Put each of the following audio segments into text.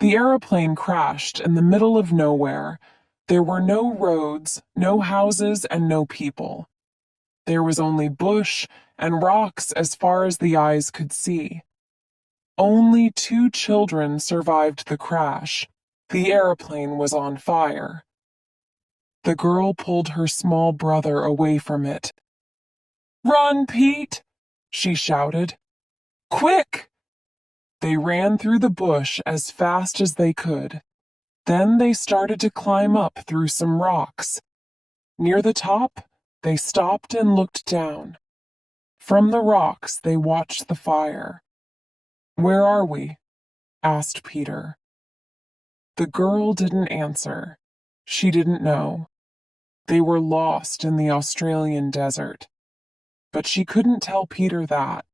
The aeroplane crashed in the middle of nowhere. There were no roads, no houses, and no people. There was only bush and rocks as far as the eyes could see. Only two children survived the crash. The airplane was on fire. The girl pulled her small brother away from it. "Run, Pete!" she shouted. "Quick!" They ran through the bush as fast as they could. Then they started to climb up through some rocks. Near the top, they stopped and looked down. From the rocks, they watched the fire. "Where are we?" asked Peter. The girl didn't answer. She didn't know. They were lost in the Australian desert. But she couldn't tell Peter that.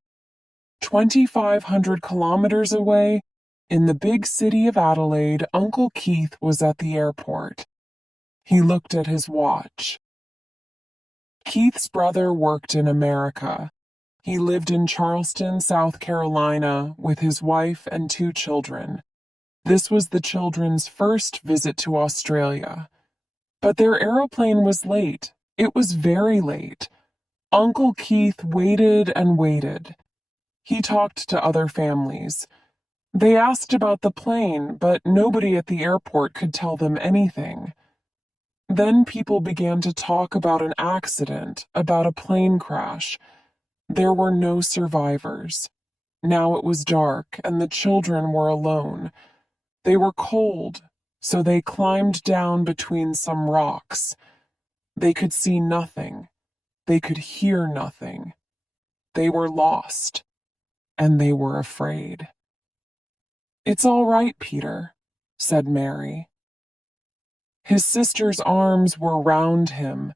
2,500 kilometers away, in the big city of Adelaide, Uncle Keith was at the airport. He looked at his watch. Keith's brother worked in America. He lived in Charleston, South Carolina, with his wife and two children. This was the children's first visit to Australia. But their aeroplane was late. It was very late. Uncle Keith waited and waited. He talked to other families. They asked about the plane, but nobody at the airport could tell them anything. Then people began to talk about an accident, about a plane crash. There were no survivors. Now it was dark, and the children were alone. They were cold, so they climbed down between some rocks. They could see nothing. They could hear nothing. They were lost, and they were afraid. "It's all right, Peter," said Mary. His sister's arms were round him.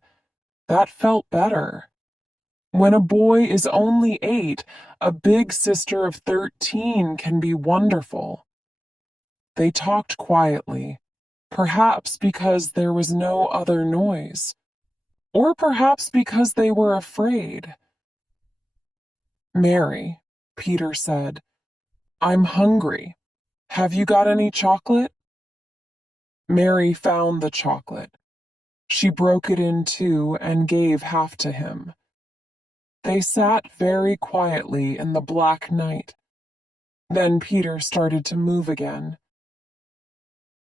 That felt better. When a boy is only 8, a big sister of 13 can be wonderful. They talked quietly, perhaps because there was no other noise, or perhaps because they were afraid. "Mary," Peter said, "I'm hungry. Have you got any chocolate?" Mary found the chocolate. She broke it in two and gave half to him. They sat very quietly in the black night. Then Peter started to move again.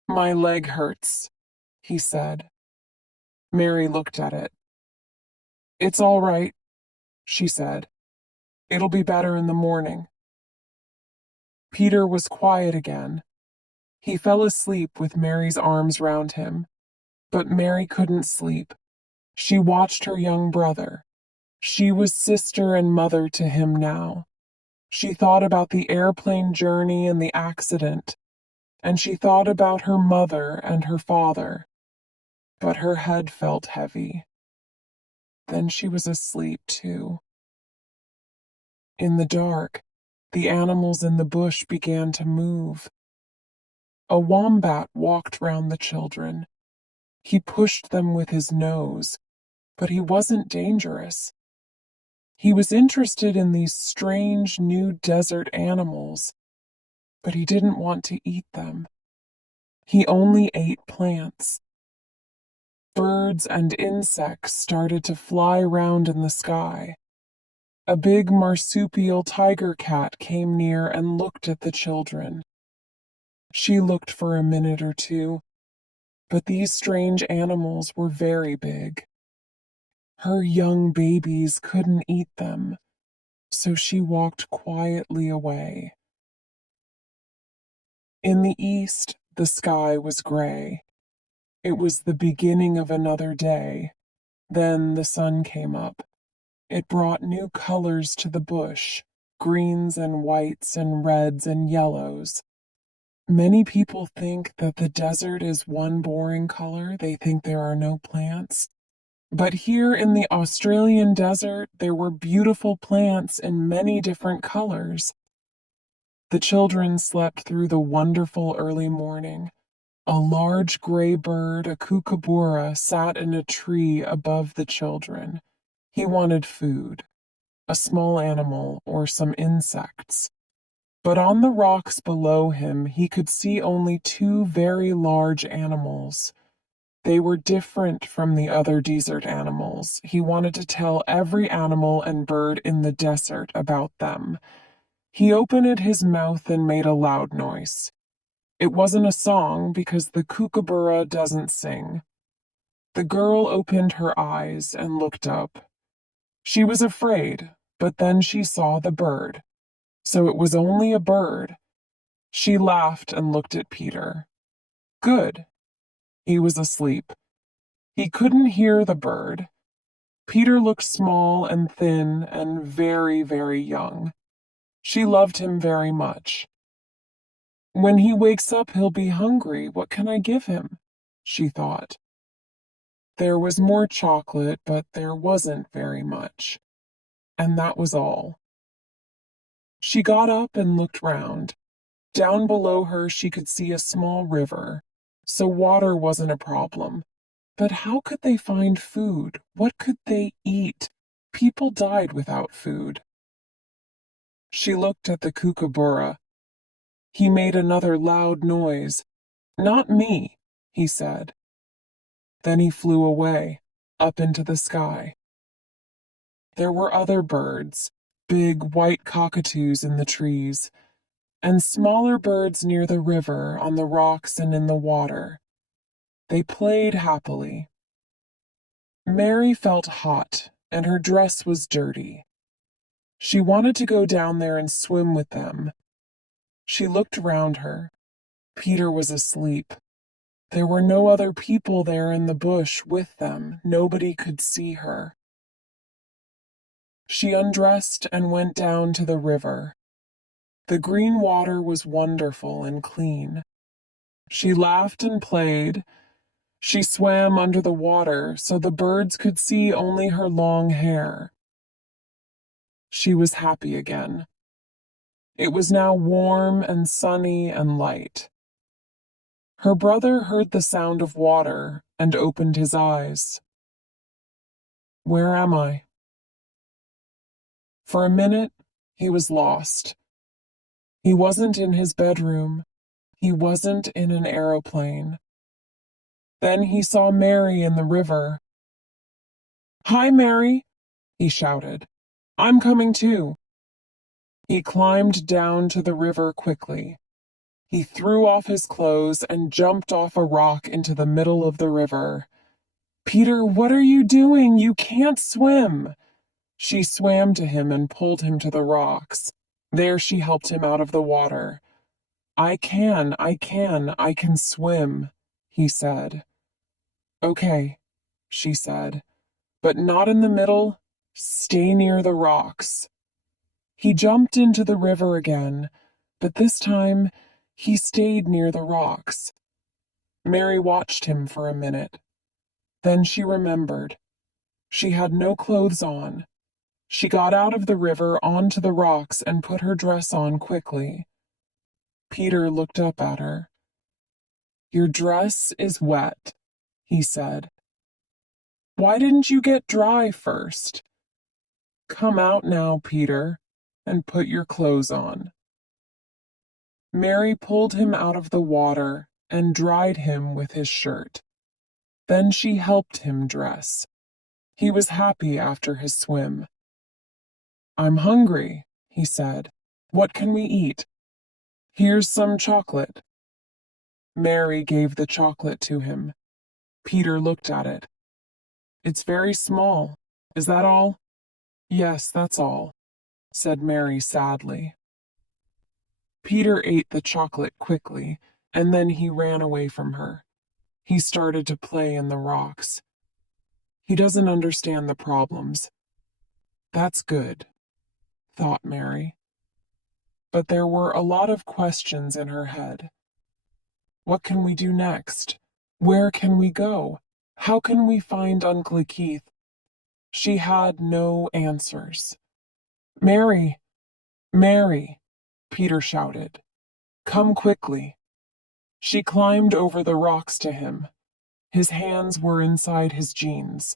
"My leg hurts," he said. Mary looked at it. "It's all right," she said. "It'll be better in the morning." Peter was quiet again. He fell asleep with Mary's arms round him. But Mary couldn't sleep. She watched her young brother. She was sister and mother to him now. She thought about the airplane journey and the accident, and she thought about her mother and her father. But her head felt heavy. Then she was asleep too. In the dark, the animals in the bush began to move. A wombat walked round the children. He pushed them with his nose, but he wasn't dangerous. He was interested in these strange new desert animals, but he didn't want to eat them. He only ate plants. Birds and insects started to fly round in the sky. A big marsupial tiger cat came near and looked at the children. She looked for a minute or two, but these strange animals were very big. Her young babies couldn't eat them, so she walked quietly away. In the east, the sky was gray. It was the beginning of another day. Then the sun came up. It brought new colors to the bush, greens and whites and reds and yellows. Many people think that the desert is one boring color. They think there are no plants. But here in the Australian desert, there were beautiful plants in many different colors. The children slept through the wonderful early morning. A large gray bird, a kookaburra, sat in a tree above the children. He wanted food, a small animal or some insects. But on the rocks below him, he could see only two very large animals. They were different from the other desert animals. He wanted to tell every animal and bird in the desert about them. He opened his mouth and made a loud noise. It wasn't a song because the kookaburra doesn't sing. The girl opened her eyes and looked up. She was afraid, but then she saw the bird. So it was only a bird. She laughed and looked at Peter. Good. He was asleep. He couldn't hear the bird. Peter looked small and thin and very, very young. She loved him very much. When he wakes up, he'll be hungry. What can I give him? She thought. There was more chocolate, but there wasn't very much. And that was all. She got up and looked round. Down below her, she could see a small river, so water wasn't a problem. But how could they find food? What could they eat? People died without food. She looked at the kookaburra. He made another loud noise. Not me, he said. Then he flew away, up into the sky. There were other birds, big white cockatoos in the trees, and smaller birds near the river, on the rocks and in the water. They played happily. Mary felt hot, and her dress was dirty. She wanted to go down there and swim with them. She looked around her. Peter was asleep. There were no other people there in the bush with them. Nobody could see her. She undressed and went down to the river. The green water was wonderful and clean. She laughed and played. She swam under the water so the birds could see only her long hair. She was happy again. It was now warm and sunny and light. Her brother heard the sound of water and opened his eyes. Where am I? For a minute, he was lost. He wasn't in his bedroom. He wasn't in an aeroplane. Then he saw Mary in the river. Hi, Mary, he shouted. I'm coming too. He climbed down to the river quickly. He threw off his clothes and jumped off a rock into the middle of the river. Peter, what are you doing? You can't swim. She swam to him and pulled him to the rocks. There she helped him out of the water. I can swim, he said. Okay, she said, but not in the middle. Stay near the rocks. He jumped into the river again, but this time he stayed near the rocks. Mary watched him for a minute. Then she remembered. She had no clothes on. She got out of the river onto the rocks and put her dress on quickly. Peter looked up at her. Your dress is wet, he said. Why didn't you get dry first? Come out now, Peter, and put your clothes on. Mary pulled him out of the water and dried him with his shirt. Then she helped him dress. He was happy after his swim. I'm hungry, he said. What can we eat? Here's some chocolate. Mary gave the chocolate to him. Peter looked at it. It's very small. Is that all? Yes, that's all, said Mary sadly. Peter ate the chocolate quickly, and then he ran away from her. He started to play in the rocks. He doesn't understand the problems. That's good, thought Mary. But there were a lot of questions in her head. What can we do next? Where can we go? How can we find Uncle Keith? She had no answers. Mary, Mary, Peter shouted. Come quickly. She climbed over the rocks to him. His hands were inside his jeans.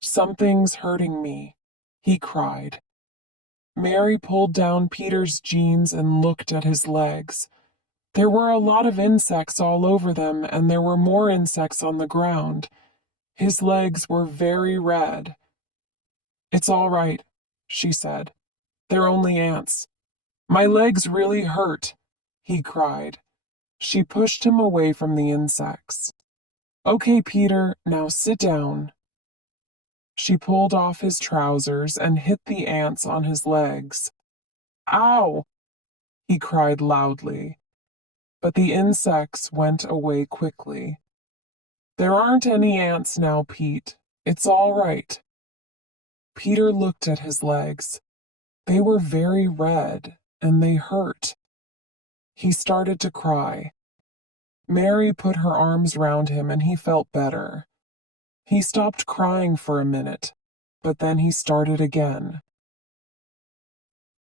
Something's hurting me, he cried. Mary pulled down Peter's jeans and looked at his legs. There were a lot of insects all over them, and there were more insects on the ground. His legs were very red. "It's all right," she said. "They're only ants." "My legs really hurt," he cried. She pushed him away from the insects. "Okay, Peter, now sit down." She pulled off his trousers and hit the ants on his legs. "Ow!" he cried loudly. But the insects went away quickly. "There aren't any ants now, Pete. It's all right." Peter looked at his legs. They were very red, and they hurt. He started to cry. Mary put her arms round him, and he felt better. He stopped crying for a minute, but then he started again.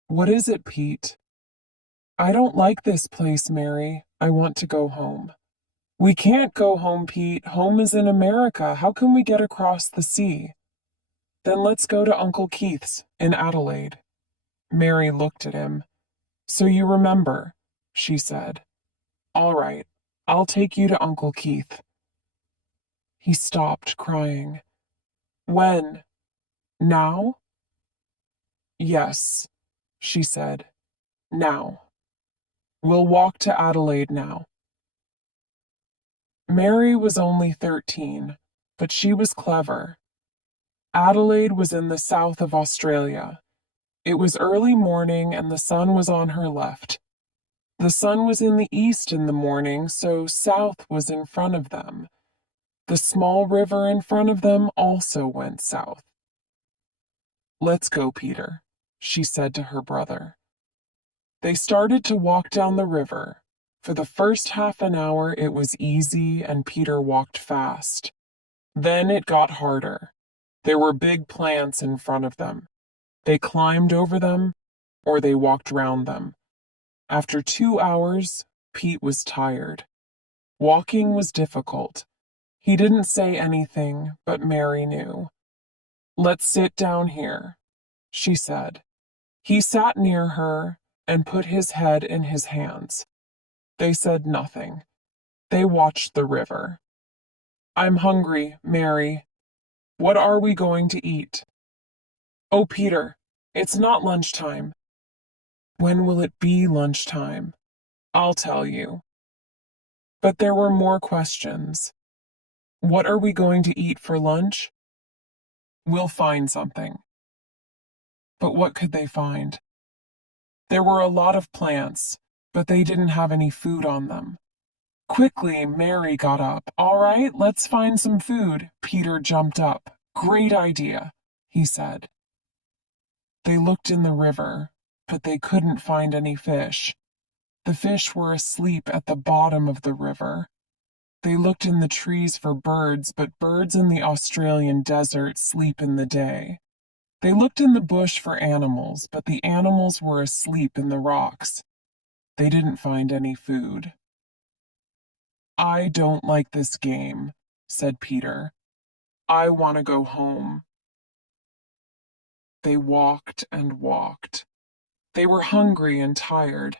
"What is it, Pete?" "I don't like this place, Mary. I want to go home." "We can't go home, Pete. Home is in America. How can we get across the sea?" "Then let's go to Uncle Keith's in Adelaide." Mary looked at him. "So you remember," she said. "All right, I'll take you to Uncle Keith." He stopped crying. "When? Now?" "Yes," she said. "Now. We'll walk to Adelaide now." Mary was only 13, but she was clever. Adelaide was in the south of Australia. It was early morning and the sun was on her left. The sun was in the east in the morning, so south was in front of them. The small river in front of them also went south. "Let's go, Peter," she said to her brother. They started to walk down the river. For the first half an hour it was easy and Peter walked fast. Then it got harder. There were big plants in front of them. They climbed over them, or they walked round them. After 2 hours, Pete was tired. Walking was difficult. He didn't say anything, but Mary knew. "Let's sit down here," she said. He sat near her and put his head in his hands. They said nothing. They watched the river. "I'm hungry, Mary. What are we going to eat?" "Oh, Peter, it's not lunchtime." "When will it be lunchtime?" "I'll tell you." But there were more questions. "What are we going to eat for lunch?" "We'll find something." But what could they find? There were a lot of plants, but they didn't have any food on them. Quickly, Mary got up. "All right, let's find some food." Peter jumped up. "Great idea," he said. They looked in the river, but they couldn't find any fish. The fish were asleep at the bottom of the river. They looked in the trees for birds, but birds in the Australian desert sleep in the day. They looked in the bush for animals, but the animals were asleep in the rocks. They didn't find any food. "I don't like this game," said Peter. "I want to go home." They walked and walked. They were hungry and tired.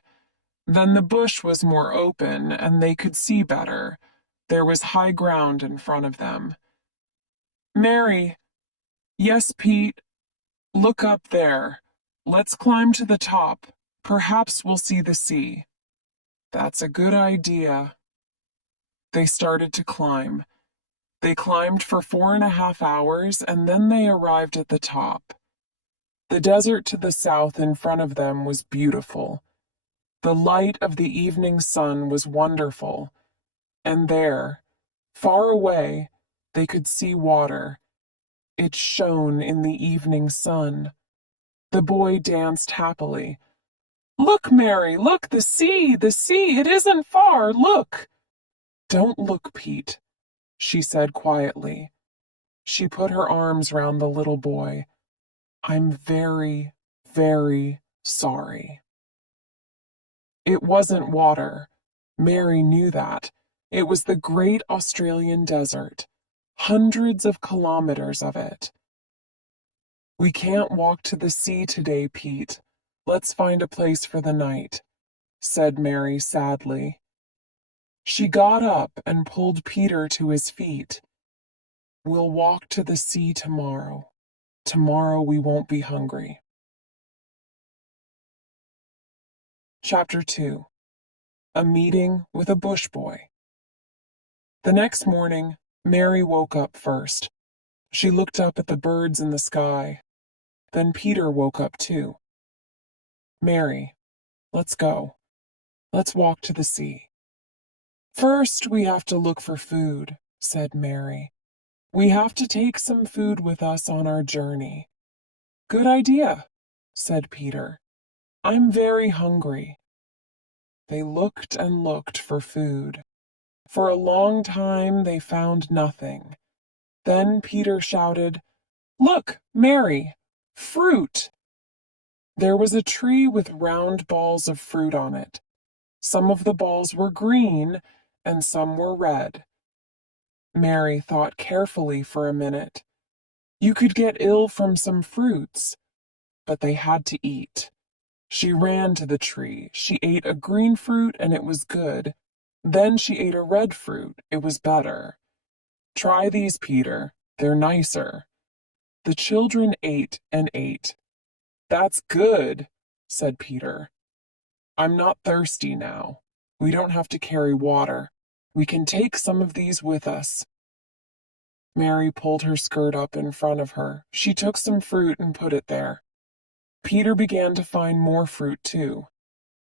Then the bush was more open, and they could see better. There was high ground in front of them. "Mary!" "Yes, Pete?" "Look up there. Let's climb to the top. Perhaps we'll see the sea." "That's a good idea." They started to climb. They climbed for 4.5 hours, and then they arrived at the top. The desert to the south in front of them was beautiful. The light of the evening sun was wonderful, and there, far away, they could see water. It shone in the evening sun. The boy danced happily. "Look, Mary, look, the sea, the sea, it isn't far, look." "Don't look, Pete," she said quietly. She put her arms round the little boy. "I'm very, very sorry." It wasn't water. Mary knew that. It was the great Australian desert. Hundreds of kilometers of it. We can't walk to the sea today, Pete. Let's find a place for the night, said Mary sadly. She got up and pulled Peter to his feet. We'll walk to the sea tomorrow. Tomorrow we won't be hungry. Chapter 2. A Meeting with a Bush Boy. The next morning, Mary woke up first. She looked up at the birds in the sky. Then Peter woke up too. Mary, let's go. Let's walk to the sea. First, we have to look for food, said Mary. We have to take some food with us on our journey. Good idea, said Peter. I'm very hungry. They looked and looked for food. For a long time they found nothing. Then Peter shouted, Look, Mary, fruit! There was a tree with round balls of fruit on it. Some of the balls were green and some were red. Mary thought carefully for a minute. You could get ill from some fruits, but they had to eat. She ran to the tree. She ate a green fruit and it was good. Then she ate a red fruit. It was better. Try these, Peter. They're nicer. The children ate and ate. That's good, said Peter. I'm not thirsty now. We don't have to carry water. We can take some of these with us. Mary pulled her skirt up in front of her. She took some fruit and put it there. Peter began to find more fruit too.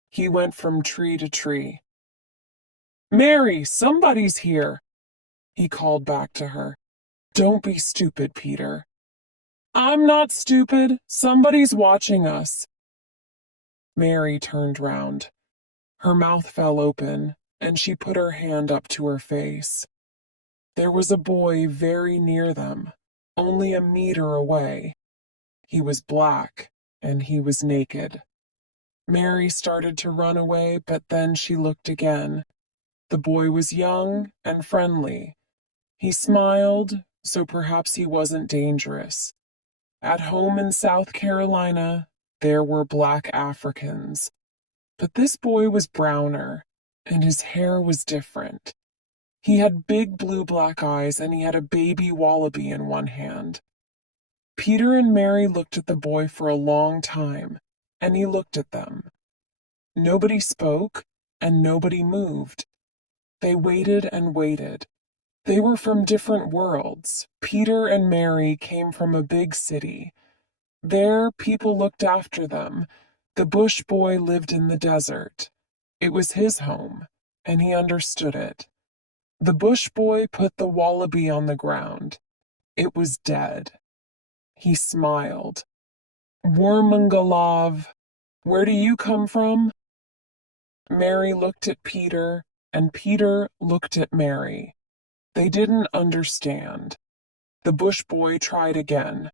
He went from tree to tree. Mary, somebody's here, he called back to her. Don't be stupid, Peter. I'm not stupid. Somebody's watching us. Mary turned round. Her mouth fell open, and she put her hand up to her face. There was a boy very near them, only a meter away. He was black, and he was naked. Mary started to run away, but then she looked again. The boy was young and friendly. He smiled, so perhaps he wasn't dangerous. At home in South Carolina, there were black Africans. But this boy was browner, and his hair was different. He had big blue-black eyes, and he had a baby wallaby in one hand. Peter and Mary looked at the boy for a long time, and he looked at them. Nobody spoke, and nobody moved. They waited and waited. They were from different worlds. Peter and Mary came from a big city. There, people looked after them. The bush boy lived in the desert. It was his home, and he understood it. The bush boy put the wallaby on the ground. It was dead. He smiled. Wormangalov, where do you come from? Mary looked at Peter, and Peter looked at Mary. They didn't understand. The bush boy tried again.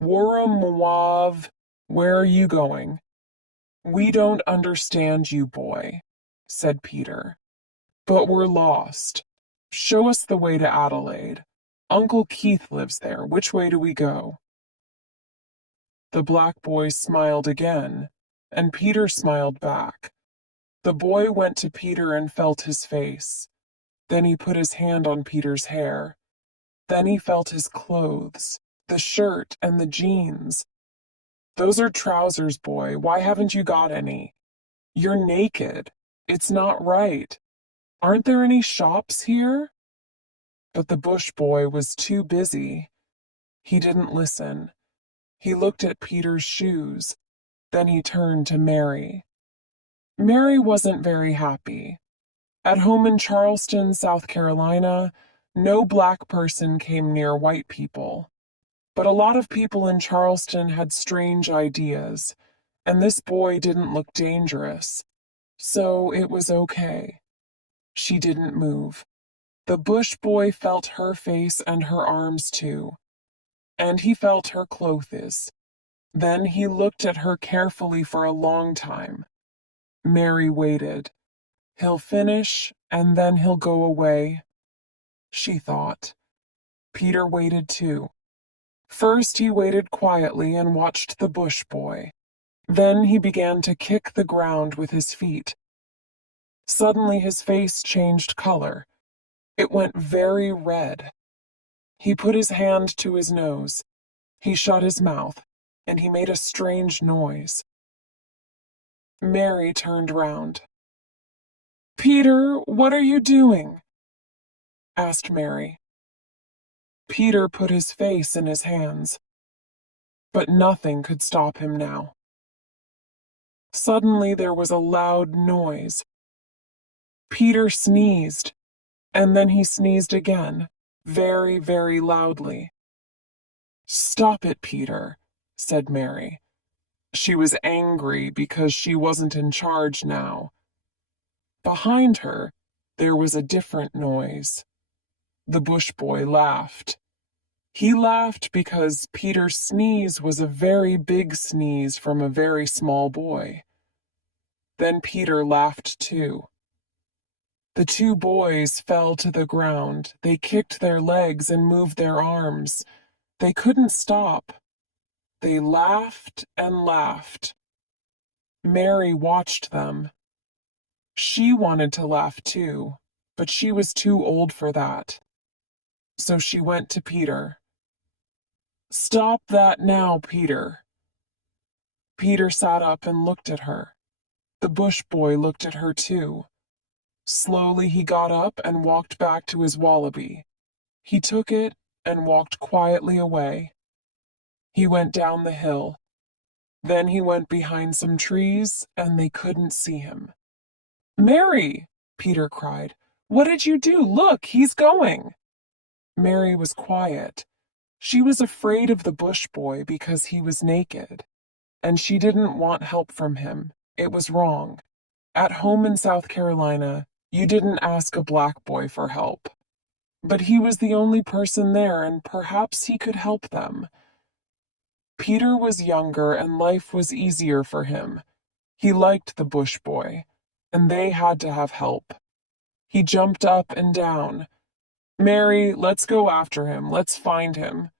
Waramawav, where are you going? We don't understand you, boy, said Peter. But we're lost. Show us the way to Adelaide. Uncle Keith lives there. Which way do we go? The black boy smiled again, and Peter smiled back. The boy went to Peter and felt his face. Then he put his hand on Peter's hair. Then he felt his clothes, the shirt and the jeans. Those are trousers, boy. Why haven't you got any? You're naked. It's not right. Aren't there any shops here? But the bush boy was too busy. He didn't listen. He looked at Peter's shoes. Then he turned to Mary. Mary wasn't very happy. At home in Charleston, South Carolina, no black person came near white people. But a lot of people in Charleston had strange ideas, and this boy didn't look dangerous. So it was okay. She didn't move. The bush boy felt her face and her arms too, and he felt her clothes. Then he looked at her carefully for a long time. Mary waited. He'll finish, and then he'll go away, she thought. Peter waited too. First he waited quietly and watched the bush boy. Then he began to kick the ground with his feet. Suddenly his face changed color. It went very red. He put his hand to his nose. He shut his mouth, and he made a strange noise. Mary turned round. "Peter, what are you doing?" asked Mary. Peter put his face in his hands, but nothing could stop him now. Suddenly there was a loud noise. Peter sneezed, and then he sneezed again, very, very loudly. "Stop it, Peter," said Mary. She was angry because she wasn't in charge now. Behind her, there was a different noise. The bush boy laughed. He laughed because Peter's sneeze was a very big sneeze from a very small boy. Then Peter laughed too. The two boys fell to the ground. They kicked their legs and moved their arms. They couldn't stop. They laughed and laughed. Mary watched them. She wanted to laugh too, but she was too old for that. So she went to Peter. "Stop that now, Peter." Peter sat up and looked at her. The bush boy looked at her too. Slowly he got up and walked back to his wallaby. He took it and walked quietly away. He went down the hill. Then he went behind some trees, and they couldn't see him. "Mary!" Peter cried. "What did you do? Look, he's going!" Mary was quiet. She was afraid of the bush boy because he was naked, and she didn't want help from him. It was wrong. At home in South Carolina, you didn't ask a black boy for help. But he was the only person there, and perhaps he could help them. Peter was younger, and life was easier for him. He liked the bush boy, and they had to have help. He jumped up and down. "Mary, let's go after him. Let's find him."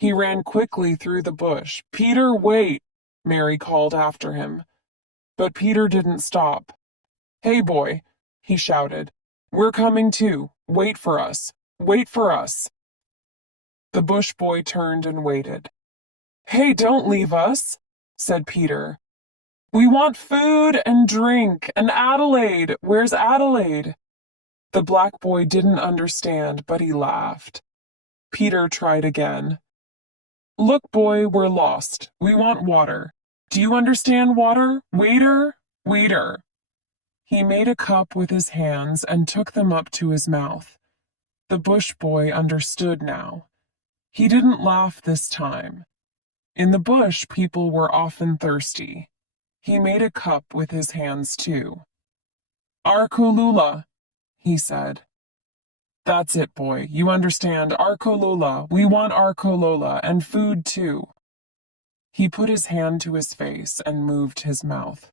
He ran quickly through the bush. "Peter, wait!" Mary called after him. But Peter didn't stop. "Hey, boy," he shouted. "We're coming too. Wait for us. Wait for us." The bush boy turned and waited. "Hey, don't leave us," said Peter. "We want food and drink. And Adelaide, where's Adelaide?" The black boy didn't understand, but he laughed. Peter tried again. "Look, boy, we're lost. We want water. Do you understand water? Waiter, waiter." He made a cup with his hands and took them up to his mouth. The bush boy understood now. He didn't laugh this time. In the bush, people were often thirsty. He made a cup with his hands too. "Arkolula," he said. "That's it, boy. You understand. Arkolula. We want Arkolula and food too." He put his hand to his face and moved his mouth.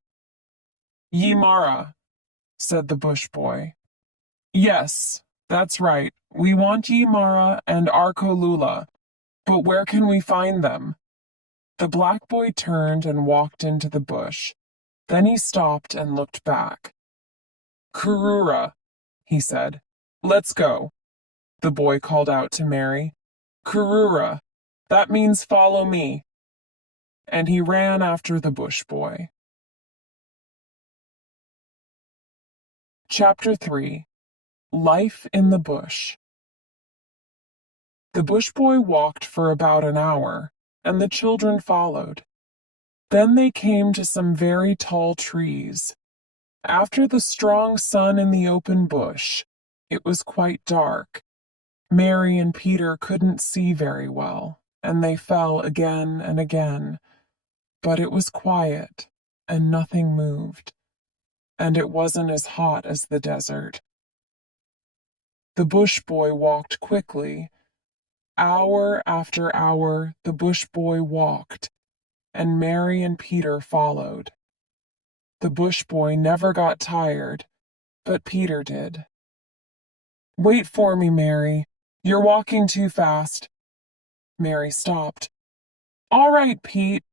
"Yimara," said the bush boy. "Yes, that's right. We want Yimara and Arkolula. But where can we find them?" The black boy turned and walked into the bush. Then he stopped and looked back. "Kurura," he said. "Let's go." The boy called out to Mary. "Kurura. That means follow me." And he ran after the bush boy. Chapter 3. Life in the Bush. The bush boy walked for about an hour, and the children followed. Then they came to some very tall trees. After the strong sun in the open bush, it was quite dark. Mary and Peter couldn't see very well, and they fell again and again. But it was quiet, and nothing moved, and it wasn't as hot as the desert. The bush boy walked quickly. Hour after hour, the bush boy walked, and Mary and Peter followed. The bush boy never got tired, but Peter did. "Wait for me, Mary. You're walking too fast." Mary stopped. All right, Pete,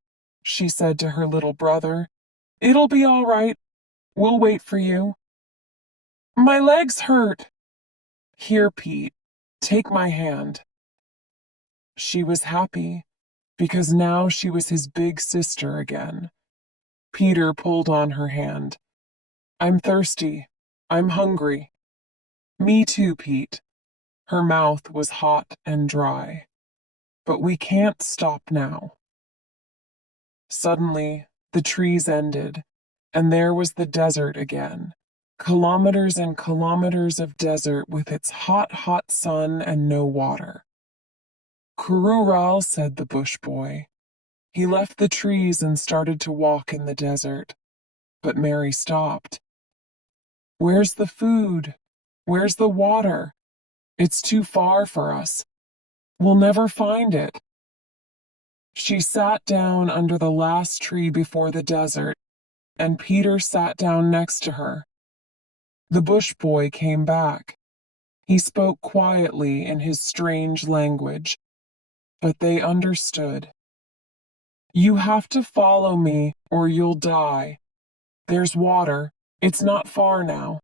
she said to her little brother. It'll be all right. We'll wait for you. My legs hurt. Here, Pete, take my hand. She was happy because now she was his big sister again. Peter pulled on her hand. I'm thirsty. I'm hungry. Me too, Pete. Her mouth was hot and dry. But we can't stop now. Suddenly, the trees ended, and there was the desert again. Kilometers and kilometers of desert with its hot, hot sun and no water. Kurural, said the bush boy. He left the trees and started to walk in the desert. But Mary stopped. Where's the food? Where's the water? It's too far for us. We'll never find it. She sat down under the last tree before the desert, and Peter sat down next to her. The bush boy came back. He spoke quietly in his strange language, but they understood. You have to follow me or you'll die. There's water. It's not far now.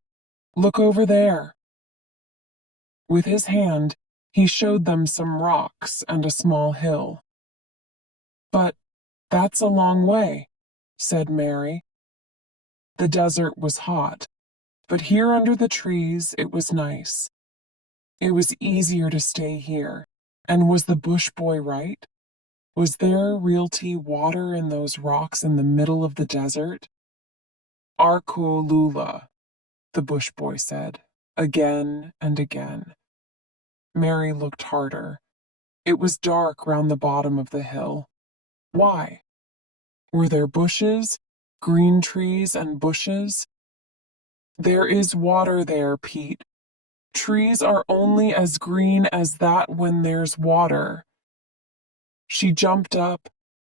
Look over there. With his hand, he showed them some rocks and a small hill. But that's a long way, said Mary. The desert was hot, but here under the trees it was nice. It was easier to stay here. And was the bush boy right? Was there realty water in those rocks in the middle of the desert? Arkulula, the bush boy said, again and again. Mary looked harder. It was dark round the bottom of the hill. Why? Were there bushes, green trees and bushes? There is water there, Pete. Trees are only as green as that when there's water. She jumped up,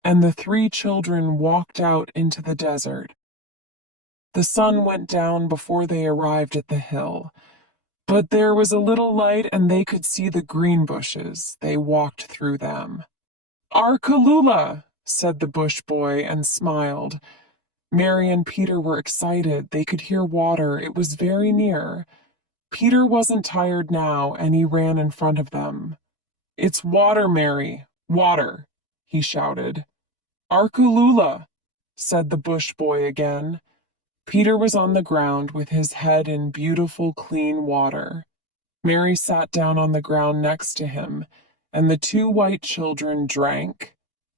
and the three children walked out into the desert. The sun went down before they arrived at the hill, but there was a little light and they could see the green bushes. They walked through them. Arkalula, said the bush boy and smiled. Mary and Peter were excited. They could hear water. It was very near. Peter wasn't tired now, and he ran in front of them. It's water, Mary, water, he shouted. Arkulula, said the bush boy again. Peter was on the ground with his head in beautiful, clean water. Mary sat down on the ground next to him, and the two white children drank.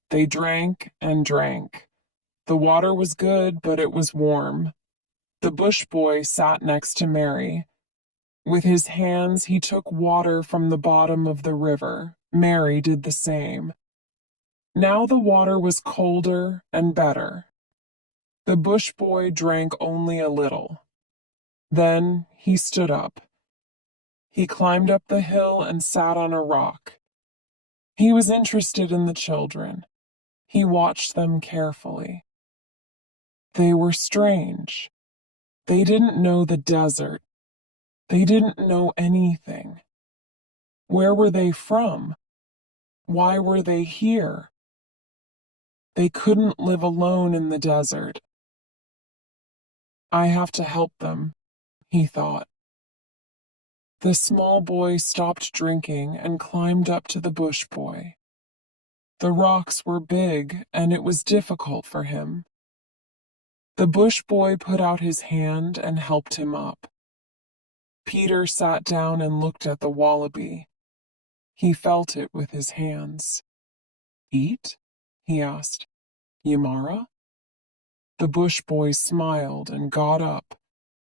They drank and drank. The water was good, but it was warm. The bush boy sat next to Mary. With his hands, he took water from the bottom of the river. Mary did the same. Now the water was colder and better. The bush boy drank only a little. Then he stood up. He climbed up the hill and sat on a rock. He was interested in the children. He watched them carefully. They were strange. They didn't know the desert. They didn't know anything. Where were they from? Why were they here? They couldn't live alone in the desert. I have to help them, he thought. The small boy stopped drinking and climbed up to the bush boy. The rocks were big, and it was difficult for him. The bush boy put out his hand and helped him up. Peter sat down and looked at the wallaby. He felt it with his hands. Eat? He asked. Yamara? The bush boy smiled and got up.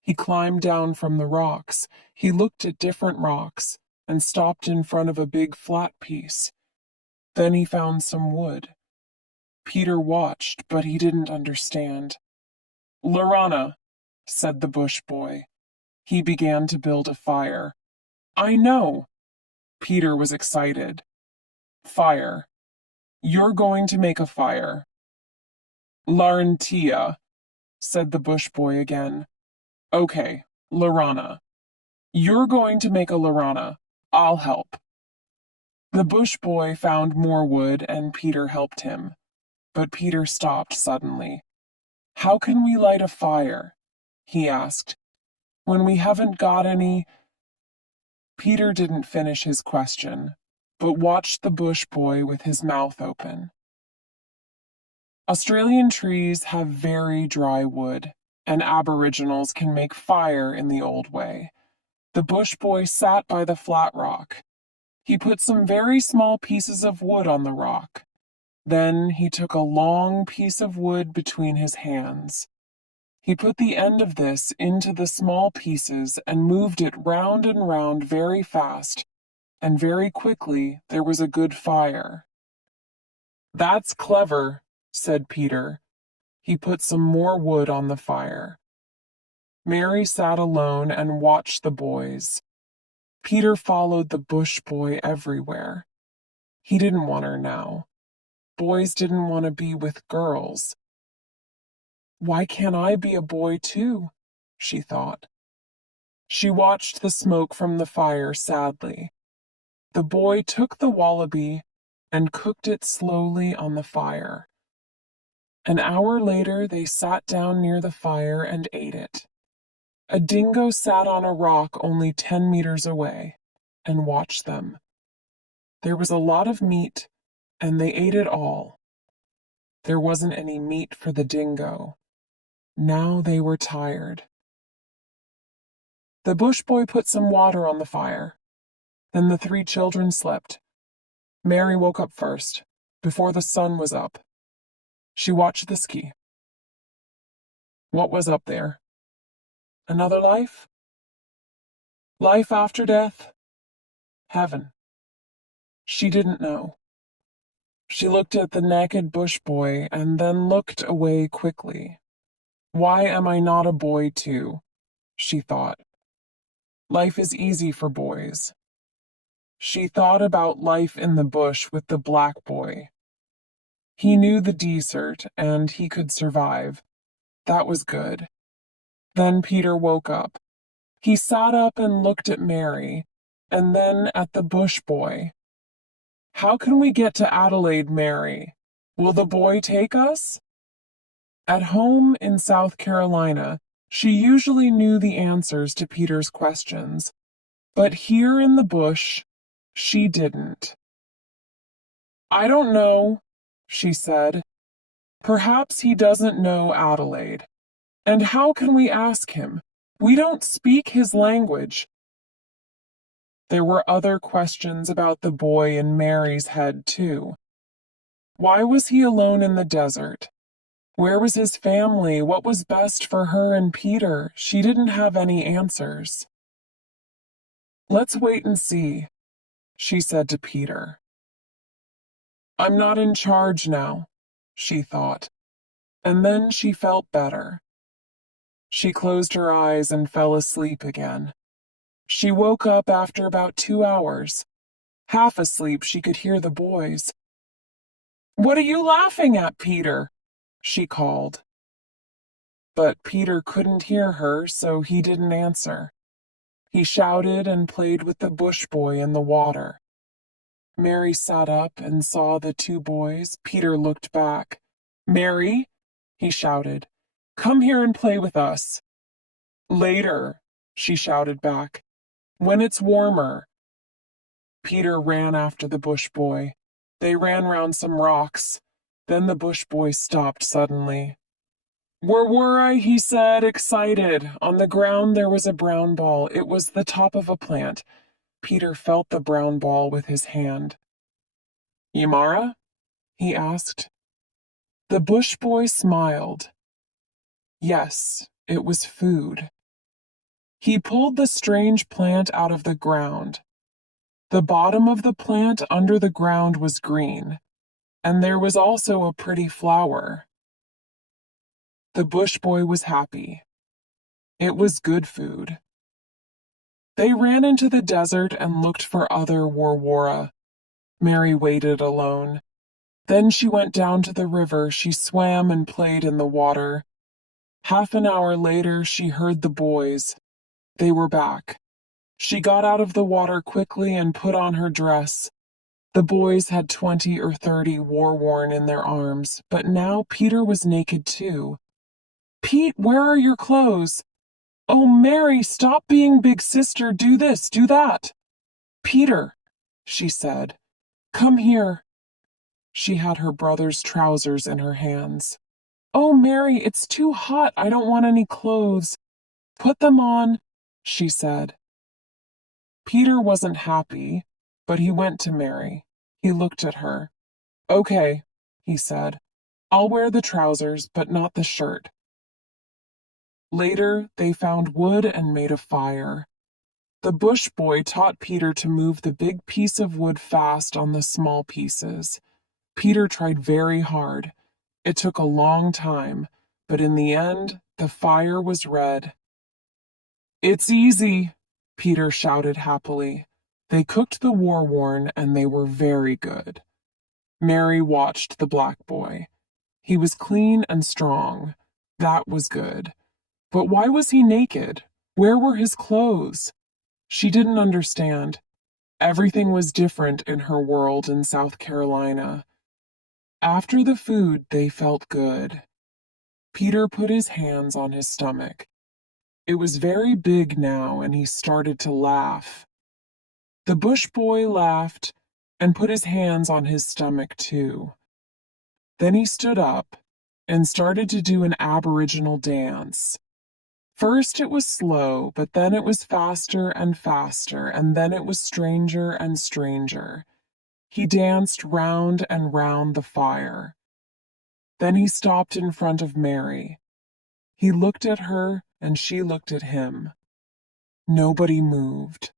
He climbed down from the rocks. He looked at different rocks and stopped in front of a big flat piece. Then he found some wood. Peter watched, but he didn't understand. Lorana, said the bush boy. He began to build a fire. I know. Peter was excited. Fire. You're going to make a fire. Larentia, said the bush boy again. Okay, Lorana. You're going to make a Lorana. I'll help. The The bush boy found more wood and Peter helped him, but Peter stopped suddenly. How can we light a fire? He asked, when we haven't got any. Peter didn't finish his question, but watched the bush boy with his mouth open. Australian trees have very dry wood, and Aboriginals can make fire in the old way. The bush boy sat by the flat rock. He put some very small pieces of wood on the rock. Then he took a long piece of wood between his hands. He put the end of this into the small pieces and moved it round and round very fast, and very quickly there was a good fire. That's clever, said Peter. He put some more wood on the fire. Mary sat alone and watched the boys. Peter followed the bush boy everywhere. He didn't want her now. Boys didn't want to be with girls. Why can't I be a boy too? She thought. She watched the smoke from the fire sadly. The boy took the wallaby and cooked it slowly on the fire. An hour later, they sat down near the fire and ate it. A dingo sat on a rock only 10 meters away and watched them. There was a lot of meat, and they ate it all. There wasn't any meat for the dingo. Now they were tired. The bush boy put some water on the fire. Then the 3 children slept. Mary woke up first, before the sun was up. She watched the ski. What was up there? Another life? Life after death? Heaven. She didn't know. She looked at the naked bush boy and then looked away quickly. Why am I not a boy too? She thought. Life is easy for boys. She thought about life in the bush with the black boy. He knew the desert and he could survive. That was good. Then Peter woke up. He sat up and looked at Mary, and then at the bush boy. How can we get to Adelaide, Mary? Will the boy take us? At home in South Carolina, she usually knew the answers to Peter's questions, but here in the bush, she didn't. I don't know, she said. Perhaps he doesn't know Adelaide. And how can we ask him? We don't speak his language. There were other questions about the boy in Mary's head, too. Why was he alone in the desert? Where was his family? What was best for her and Peter? She didn't have any answers. Let's wait and see, she said to Peter. I'm not in charge now, she thought, and then she felt better. She closed her eyes and fell asleep again. She woke up after about 2 hours. Half asleep, she could hear the boys. What are you laughing at, Peter? She called. But Peter couldn't hear her, so he didn't answer. He shouted and played with the bush boy in the water. Mary sat up and saw the 2 boys. Peter looked back. Mary, he shouted, come here and play with us. Later, she shouted back, when it's warmer. Peter ran after the bush boy. They ran round some rocks. Then the bush boy stopped suddenly. Where were I? He said, excited. On the ground there was a brown ball. It was the top of a plant. Peter felt the brown ball with his hand. Yamara? He asked. The bush boy smiled. Yes, it was food. He pulled the strange plant out of the ground. The bottom of the plant under the ground was green, and there was also a pretty flower. The bush boy was happy. It was good food. They ran into the desert and looked for other warwara. Mary waited alone. Then she went down to the river. She swam and played in the water. Half an hour later, she heard the boys. They were back. She got out of the water quickly and put on her dress. The boys had 20 or 30 war-worn in their arms, but now Peter was naked too. Pete, where are your clothes? Oh, Mary, stop being big sister, do this, do that. Peter, she said, come here. She had her brother's trousers in her hands. Oh, Mary, it's too hot, I don't want any clothes. Put them on, she said. Peter wasn't happy, but he went to Mary. He looked at her. Okay, he said. I'll wear the trousers, but not the shirt. Later, they found wood and made a fire. The bush boy taught Peter to move the big piece of wood fast on the small pieces. Peter tried very hard. It took a long time, but in the end, the fire was red. It's easy, Peter shouted happily. They cooked the war-worn, and they were very good. Mary watched the black boy. He was clean and strong. That was good. But why was he naked? Where were his clothes? She didn't understand. Everything was different in her world in South Carolina. After the food, they felt good. Peter put his hands on his stomach. It was very big now, and he started to laugh. The bush boy laughed and put his hands on his stomach too. Then he stood up and started to do an Aboriginal dance. First it was slow, but then it was faster and faster, and then it was stranger and stranger. He danced round and round the fire. Then he stopped in front of Mary. He looked at her, and she looked at him. Nobody moved.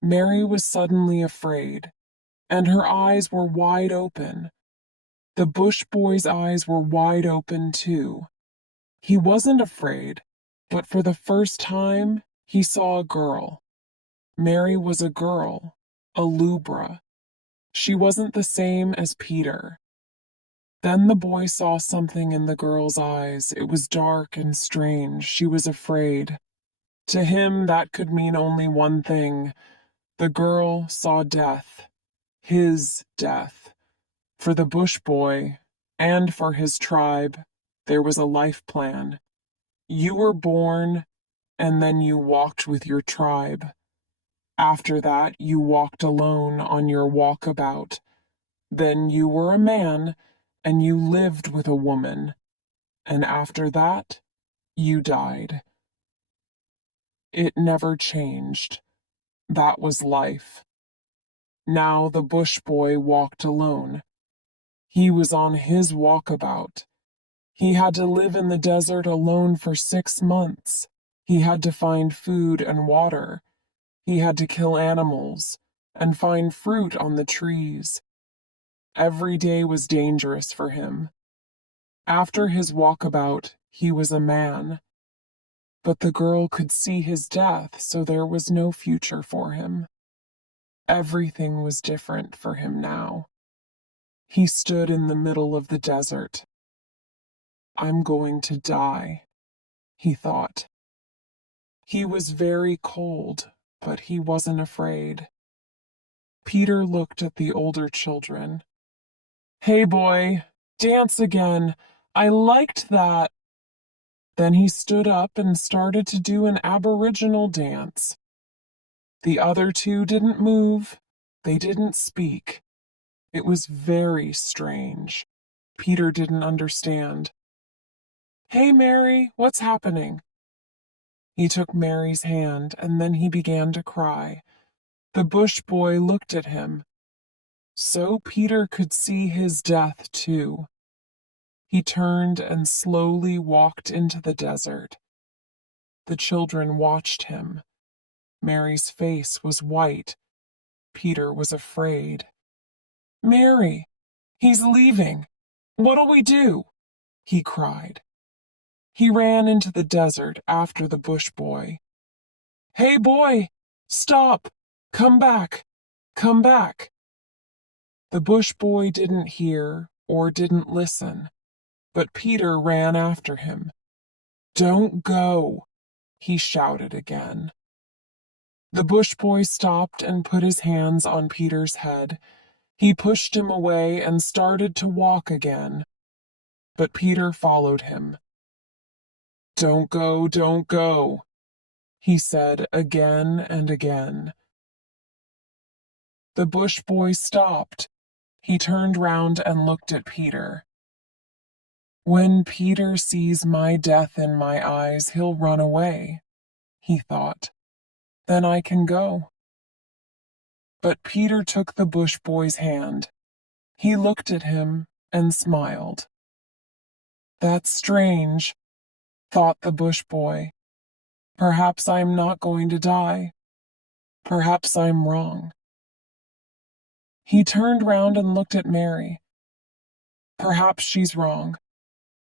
Mary was suddenly afraid, and her eyes were wide open. The bush boy's eyes were wide open too. He wasn't afraid, but for the first time, he saw a girl. Mary was a girl, a lubra. She wasn't the same as Peter. Then the boy saw something in the girl's eyes. It was dark and strange. She was afraid. To him, that could mean only one thing. The girl saw death. His death. For the bush boy, and for his tribe, there was a life plan. You were born, and then you walked with your tribe. After that, you walked alone on your walkabout. Then you were a man, and you lived with a woman. And after that, you died. It never changed. That was life. Now the bush boy walked alone. He was on his walkabout. He had to live in the desert alone for 6 months. He had to find food and water. He had to kill animals and find fruit on the trees. Every day was dangerous for him. After his walkabout, he was a man. But the girl could see his death, so there was no future for him. Everything was different for him now. He stood in the middle of the desert. I'm going to die, he thought. He was very cold, but he wasn't afraid. Peter looked at the older children. Hey, boy, dance again. I liked that. Then he stood up and started to do an Aboriginal dance. The other two didn't move. They didn't speak. It was very strange. Peter didn't understand. Hey, Mary, what's happening? He took Mary's hand, and then he began to cry. The bush boy looked at him. So Peter could see his death, too. He turned and slowly walked into the desert. The children watched him. Mary's face was white. Peter was afraid. Mary, he's leaving. What'll we do? He cried. He ran into the desert after the bush boy. Hey, boy, stop! Come back! Come back! The bush boy didn't hear or didn't listen, but Peter ran after him. Don't go, he shouted again. The bush boy stopped and put his hands on Peter's head. He pushed him away and started to walk again, but Peter followed him. Don't go," he said again and again. The bush boy stopped. He turned round and looked at Peter. "When Peter sees my death in my eyes, he'll run away," he thought. "Then I can go." But Peter took the bush boy's hand. He looked at him and smiled. "That's strange," thought the bush boy. "Perhaps I'm not going to die. Perhaps I'm wrong." He turned round and looked at Mary. Perhaps she's wrong.